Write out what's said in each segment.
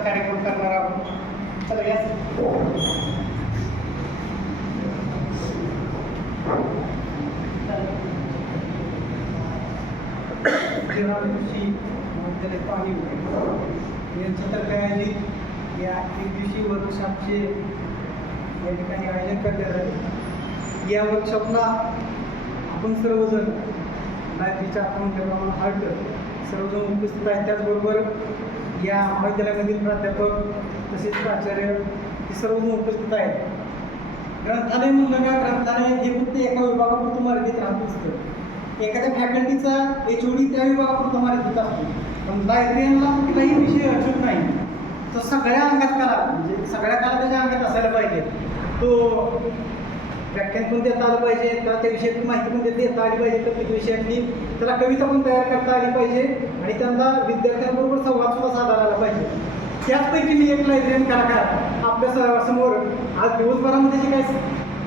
संवादाचा कार्यक्रम करणार आहोत. चला या. कृषी महाविद्यालय पाणी यांच्यातर्फे आयोजित या एक दिवसीय वर्कशॉपचे या ठिकाणी आयोजन करण्यात आले. या वर्कशॉपला आपण सर्वजण लायब्ररीच्या अकाउंट हार्ट सर्वजण उपस्थित आहेत. त्याचबरोबर या महाविद्यालयामधील प्राध्यापक तसेच प्राचार्य हे सर्वजण उपस्थित आहेत. ग्रंथालय म्हणलं का, ग्रंथालय हे फक्त एका विभागापुरतं मर्यादित राहत नसतं. एखाद्या फॅकल्टीचा HOD त्या विभागापुरतं मर्यादित असतो, पण लायब्ररीला कुठलाही विषय अचूक नाही. तो सगळ्या अंगात कला, म्हणजे सगळ्या कला त्याच्या अंगात असायला पाहिजे. तो व्याख्यान पण देता आलं पाहिजे, त्याला त्या विषयाची माहिती पण देता आली पाहिजे, प्रत्येक विषयातली त्याला कविता पण तयार करता आली पाहिजे आणि त्यांना विद्यार्थ्यांबरोबर संवाद सुद्धा साधायला आला पाहिजे. त्याचपैकी मी एक लायब्ररीयन कलाकार आपल्या समोर आज दिवसभरामध्ये जे काही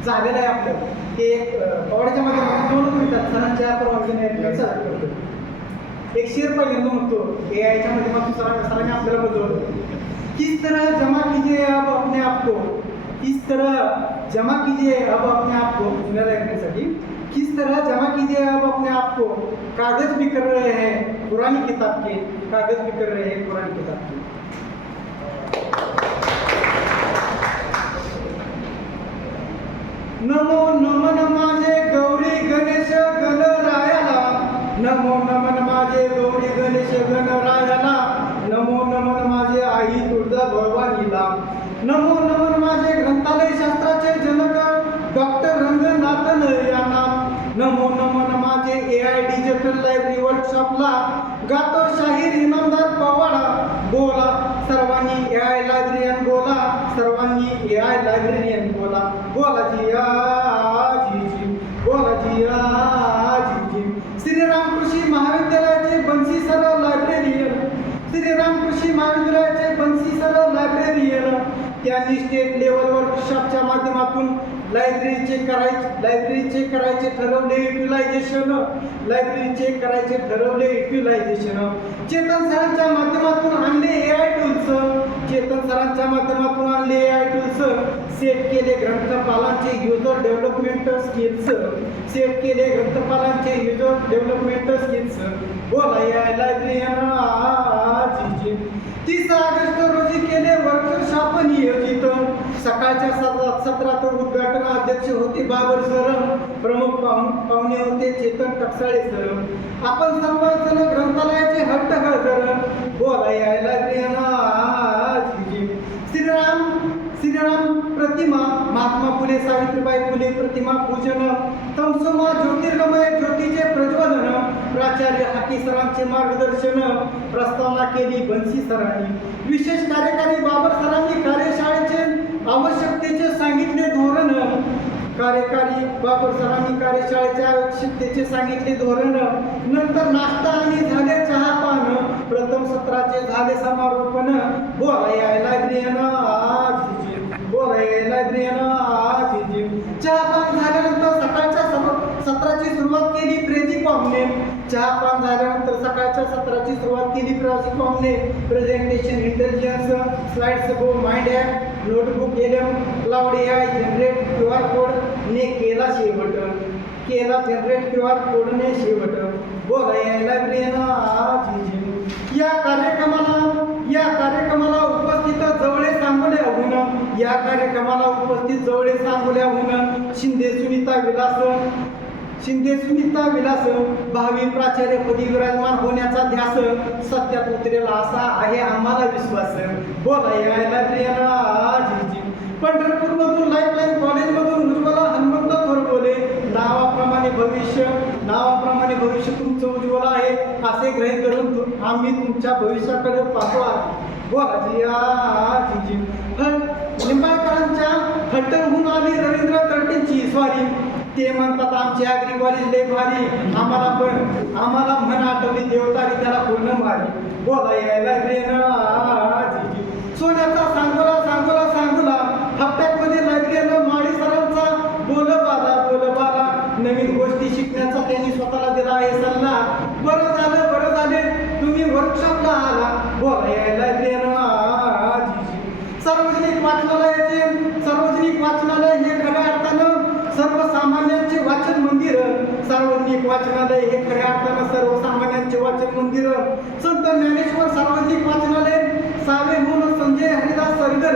झालेलं आहे आपलं ते एक पवाड्याच्या माध्यमातून 2 मिनिटात सरांच्या परवानगीने सादर करतो. एक शेर पहिल्यांदा म्हणतो AIच्या माध्यमातून सरांनी आपल्याला बदलवलं. किस तरह जमा कीजिए अब अपने आप को, किस तरह जमा कीजिए अब अपने आप को, सुनायला ऐकण्यासाठी किस तरह जमा कीजिए अब अपने आप को, कागज बिखर रहे हैं पुरानी किताब के, कागज बिखर रहे हैं पुरानी किताब के. नमो नमन माझे गौरी गणेश गणरायाला, नमो नमन माझे गौरी गणेश गणरायाला, नमो नमन माझे आई तुळजा भवानीला, नमो नमन माझे ग्रंथालय शास्त्राचे जनक डॉक्टर रंगनाथन यांना, नमो नमन माझे AI डिजिटल लायब्ररी वर्कशॉपला, गातो शाहीर इनामदार पवाडा. बोला सर्वांनी AI लायब्ररीयन बोला, सर्वांनी AI लायब्ररीयन बोला. बोला जी जी, बोला जी जी. श्रीराम कृषी महाविद्यालयाचे बन्सी सर लायब्ररीयन, श्रीराम कृषी महाविद्यालयाचे बन्सी सर लायब्ररीयन त्यांनी स्टेट लेवल वर्कशॉपच्या माध्यमातून लायब्ररीचे करायचे ठरवले युटिलायझेशन, लायब्ररीचे करायचे ठरवले युटिलायझेशन. चेतन सरांच्या माध्यमातून आणले AI टूल्स, चेतन सरांच्या माध्यमातून आणले AI टूल्स. सेट केले ग्रंथपालांचे युजर डेव्हलपमेंट स्किल्स, सेट केले ग्रंथपालांचे युजर डेव्हलपमेंट स्किल्स. बोला या लायब्ररीयन जी. 30 ऑगस्ट रोजी केले वर्कशॉप नियोजित. सकाळच्या सत्रात उद्घाटन अध्यक्ष होते बाबर सर, प्रमुख पाहुणे होते चेतन टकसाळे सर. आपण सर्वजण ग्रंथालयाचे हट्ट हजर. बोला या लायब्ररीयन जी. श्रीराम प्रतिमा, महात्मा फुले सावित्रीबाई फुले प्रतिमा पूजन, तमसोमा ज्योतिर्गमय ज्योतीचे प्रज्वलन, प्राचार्य हाकी सरांचे मार्गदर्शन, प्रस्तावना केली बन्सी सरांनी. विशेष कार्यकारी बाबर सरांनी कार्यशाळेचे आवश्यकतेचे सांगितले धोरण, कार्यकारी बाबर सरांनी कार्यशाळेच्या आवश्यकतेचे सांगितले धोरण. नंतर नाश्ता आणि झाले चहापान, प्रथम सत्राचे झाले समारोपन. बोला या लायब्ररीयन जी, बोला या लायब्ररीयन जी. चहापान झाल्यानंतर सकाळच्या सत्राची सुरुवात केली प्रेजी पाहुणे. चहापान झाल्यानंतर सकाळच्या सत्राची सुरुवात केली प्रेजी पाहुणे. Presentation intelligence, slides go mind app, notebook LM, Claude AI generate QR code ने केला शेवट, केला जनरेट QR कोडने शेवट. बोला या लायब्ररीयन जी. या कार्यक्रमाला उपस्थित जवळे सांगोल्याहून, या कार्यक्रमाला उपस्थित जवळे सांगोल्याहून शिंदे सुनीता विलास, भावी प्राचार्यपदी विराजमान होण्याचा ध्यास सत्यात उतरेला असा आहे आम्हाला विश्वास. बोला या लायब्ररीयन जी. पंढरपूरमधून लाईफलाईन कॉलेजमधून उज्ज्वला हनुमंत थोरबोले. नावाप्रमाणे भविष्य तुमचं उज्ज्वल आहे असे गृहीत धरून आम्ही तुमच्या भविष्याकडे पाहतो आहे. बोला जी. लिंबाळकरांच्या हट्टहून आली रवींद्र तरटेंची स्वारी. ते म्हणतात आमची ॲग्री कॉलेज लय भारी, आम्हाला म्हण आठवली देवतारी त्याला पूर्ण मारी. बोला या लायब्ररीयन जी. सोन्याचा सांगोला हप्त्यामध्ये लायब्ररीयन माळी सरांचा बोलबाला. नवीन गोष्टी शिकण्याचा त्यांनी स्वतःला दिला आहे सल्ला. बरं झाले तुम्ही वर्कशॉपला आला. बोला या लायब्ररीयन सार्वजनिक वाचनालय हे खऱ्या अर्थानं सर्वसामान्यांचे वाचन मंदिर. संत ज्ञानेश्वर सार्वजनिक वाचनालय सावेहून संजय हरिदास सरगर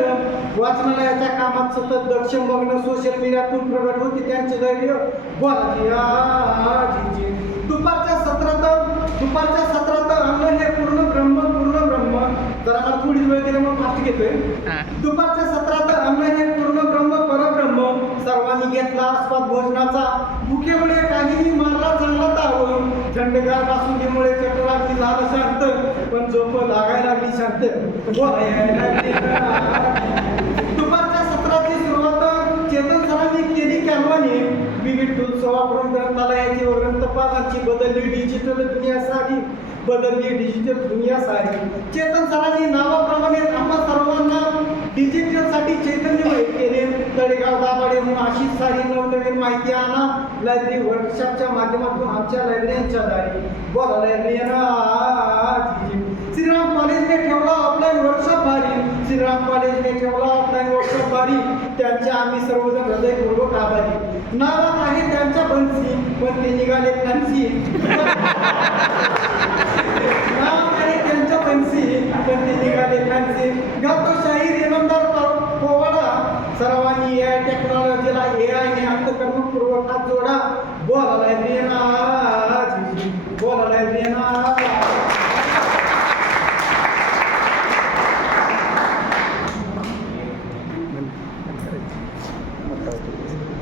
वाचनालयाच्या कामात सतत दक्ष मग्न सोशल मीडियातून प्रगट होते त्यांचे धैर्य. बालाजी आजीजी. दुपारच्या सत्रात अन्न हे पूर्ण ब्रह्म. जरा मला थोडी वेळ दिला म्हणून फास्ट घेतोय. दुपारच्या सत्रात अन्न हे पूर्ण ब्रह्म परब्रह्म सर्वांनी घेतला आस्वाद भोजनाचा. भुकेमुळे काहीही मारला चांगला ताव. थंडगार बासुंदीमुळे चटरागली झालं शांत, पण झोप लागायला लागली शांत. दुपारच्या सत्राची सुरुवात चेतन सरांनी केली कॅनवाने. विविध टूल्स वापरून ग्रंथालयाची व ग्रंथपालांची बदलली डिजिटल दुनिया सारी. चेतन सरांनी नावाप्रमाणे आपण सर्वांना डिजिटलसाठी चैतन्यमय केले. तळेगाव दाभाडे म्हणून अशीच सारी नवनवीन माहिती आणा लायब्ररी वर्कशॉपच्या माध्यमातून आमच्या लायब्ररीच्या दारी. बोला लायब्ररीना. श्रीराम कॉलेजने ठेवला ऑफलाईन वर्कशॉप भारी. त्यांच्या आम्ही सर्वजण हृदयपूर्वक आभारी. नावात आहे त्यांच्या बनसी, पण ते निघाले फॅन्सी. गातो शाहीर इनामदार पोवाडा. सर्वांनी या टेक्नॉलॉजीला AI ने अंतकरणपूर्वक हात जोडा. बोला लायब्ररीना.